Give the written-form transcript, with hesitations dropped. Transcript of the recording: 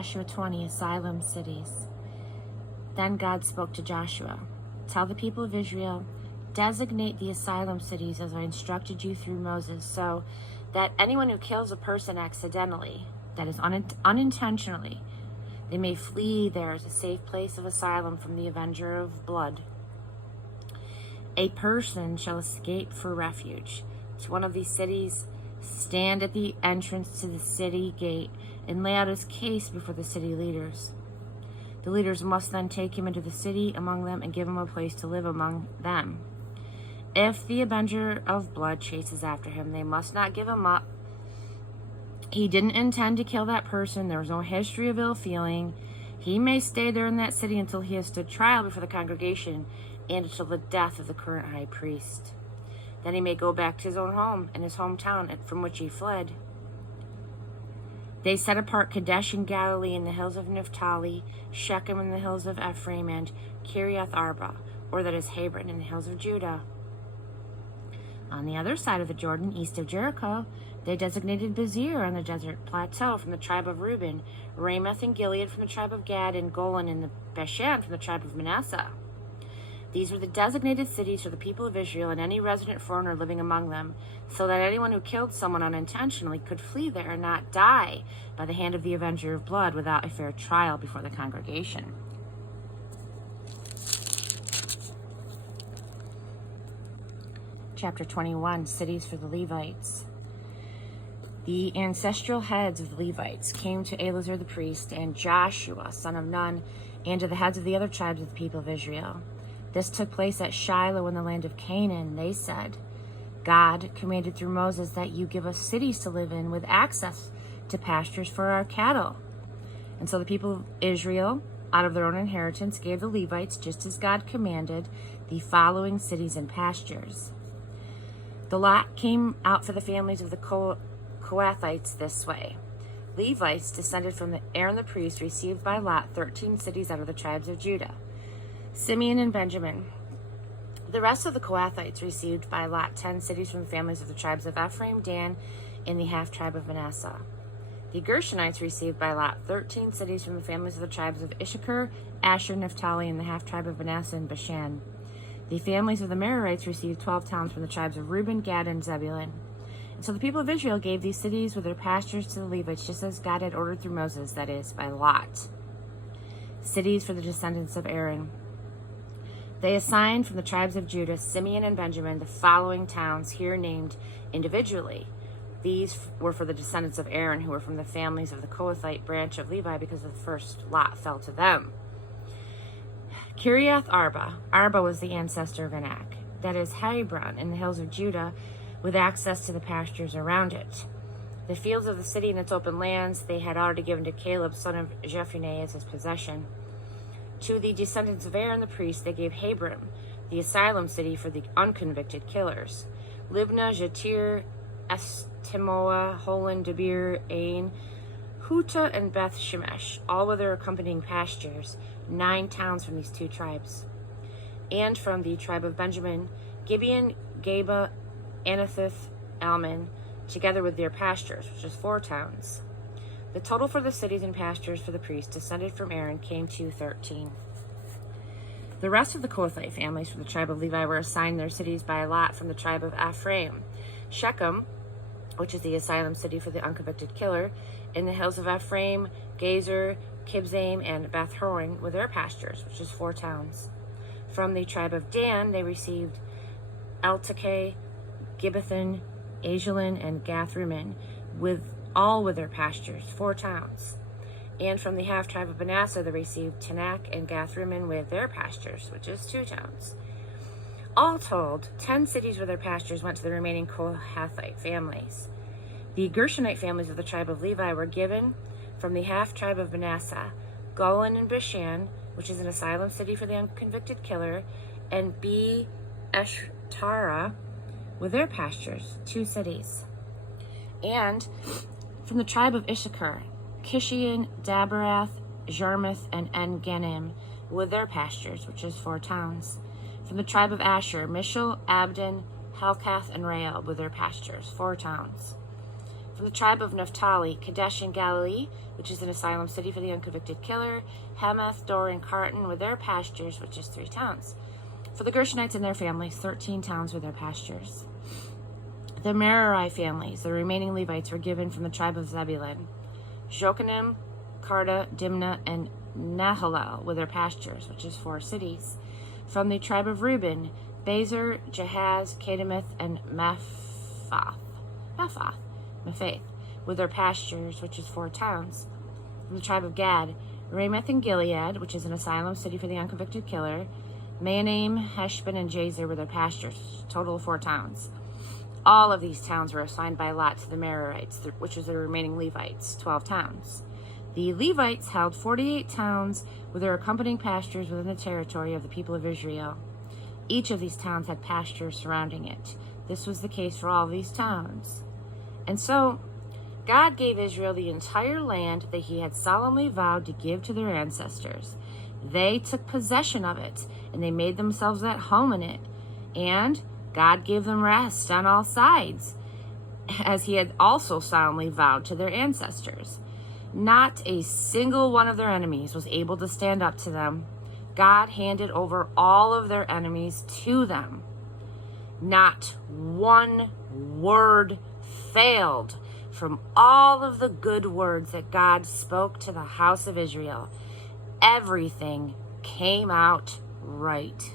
Joshua 20 asylum cities. Then God spoke to Joshua, "Tell the people of Israel, designate the asylum cities as I instructed you through Moses, so that anyone who kills a person accidentally, that is unintentionally, they may flee there as a safe place of asylum from the avenger of blood. A person shall escape for refuge to one of these cities, stand at the entrance to the city gate, and lay out his case before the city leaders. The leaders must then take him into the city among them and give him a place to live among them. If the avenger of blood chases after him, they must not give him up. He didn't intend to kill that person. There was no history of ill feeling. He may stay there in that city until he has stood trial before the congregation and until the death of the current high priest. Then he may go back to his own home and his hometown from which he fled." They set apart Kadesh in Galilee in the hills of Naphtali, Shechem in the hills of Ephraim, and Kiriath Arba, or that is Hebron, in the hills of Judah. On the other side of the Jordan, east of Jericho, they designated Bezer on the desert plateau from the tribe of Reuben, Ramoth and Gilead from the tribe of Gad, and Golan in the Bashan from the tribe of Manasseh. These were the designated cities for the people of Israel and any resident foreigner living among them, so that anyone who killed someone unintentionally could flee there and not die by the hand of the avenger of blood without a fair trial before the congregation. Chapter 21, Cities for the Levites. The ancestral heads of the Levites came to Eleazar the priest and Joshua, son of Nun, and to the heads of the other tribes of the people of Israel. This took place at Shiloh in the land of Canaan. They said, "God commanded through Moses that you give us cities to live in with access to pastures for our cattle." And so the people of Israel, out of their own inheritance, gave the Levites, just as God commanded, the following cities and pastures. The lot came out for the families of the Kohathites this way. Levites, descended from Aaron the priest, received by lot 13 cities out of the tribes of Judah, Simeon and Benjamin. The rest of the Kohathites received by lot 10 cities from the families of the tribes of Ephraim, Dan, and the half-tribe of Manasseh. The Gershonites received by lot 13 cities from the families of the tribes of Issachar, Asher, Naphtali, and the half-tribe of Manasseh and Bashan. The families of the Merarites received 12 towns from the tribes of Reuben, Gad, and Zebulun. And so the people of Israel gave these cities with their pastures to the Levites, just as God had ordered through Moses, that is, by lot. Cities for the descendants of Aaron. They assigned from the tribes of Judah, Simeon, and Benjamin the following towns here named individually. These were for the descendants of Aaron, who were from the families of the Kohathite branch of Levi, because the first lot fell to them. Kiriath Arba. Arba was the ancestor of Anak. That is Hebron in the hills of Judah, with access to the pastures around it. The fields of the city and its open lands they had already given to Caleb, son of Jephunneh, as his possession. To the descendants of Aaron the priest, they gave Hebron, the asylum city for the unconvicted killers. Libnah, Jatir, Estimoa, Holon, Debir, Ain, Huta, and Beth Shemesh, all with their accompanying pastures, 9 towns from these 2 tribes. And from the tribe of Benjamin, Gibeon, Geba, Anathoth, Alman, together with their pastures, which is 4 towns. The total for the cities and pastures for the priests descended from Aaron came to 13. The rest of the Kohathite families from the tribe of Levi were assigned their cities by lot from the tribe of Ephraim. Shechem, which is the asylum city for the unconvicted killer, in the hills of Ephraim, Gezer, Kibzaim, and Beth Horon with their pastures, which is 4 towns. From the tribe of Dan, they received Eltekeh, Gibbethon, Ajalon, and Gath-Rimmon, with their pastures, 4 towns. And from the half-tribe of Manasseh, they received Tanakh and Gath-Rimmon with their pastures, which is 2 towns. All told, 10 cities with their pastures went to the remaining Kohathite families. The Gershonite families of the tribe of Levi were given from the half-tribe of Manasseh, Golan and Bashan, which is an asylum city for the unconvicted killer, and Be-Eshtara with their pastures, 2 cities. And from the tribe of Issachar, Kishion, Daberath, Jarmuth, and En-Ganim with their pastures, which is 4 towns. From the tribe of Asher, Mishal, Abdon, Helkath, and Rael with their pastures, 4 towns. From the tribe of Naphtali, Kadesh in Galilee, which is an asylum city for the unconvicted killer, Hamath, Dor, and Kartan with their pastures, which is 3 towns. For the Gershonites and their families, 13 towns with their pastures. The Merari families, the remaining Levites, were given from the tribe of Zebulun, Jochanim, Karta, Dimnah, and Nahalal with their pastures, which is 4 cities. From the tribe of Reuben, Bezer, Jahaz, Kedemoth, and Mephath, with their pastures, which is 4 towns. From the tribe of Gad, Ramoth and Gilead, which is an asylum city for the unconvicted killer, Mahanaim, Heshbon, and Jazer with their pastures, total of 4 towns. All of these towns were assigned by lot to the Merarites, which was the remaining Levites, 12 towns. The Levites held 48 towns with their accompanying pastures within the territory of the people of Israel. Each of these towns had pastures surrounding it. This was the case for all of these towns. And so, God gave Israel the entire land that he had solemnly vowed to give to their ancestors. They took possession of it, and they made themselves at home in it. And God gave them rest on all sides, as he had also solemnly vowed to their ancestors. Not a single one of their enemies was able to stand up to them. God handed over all of their enemies to them. Not one word failed from all of the good words that God spoke to the house of Israel. Everything came out right.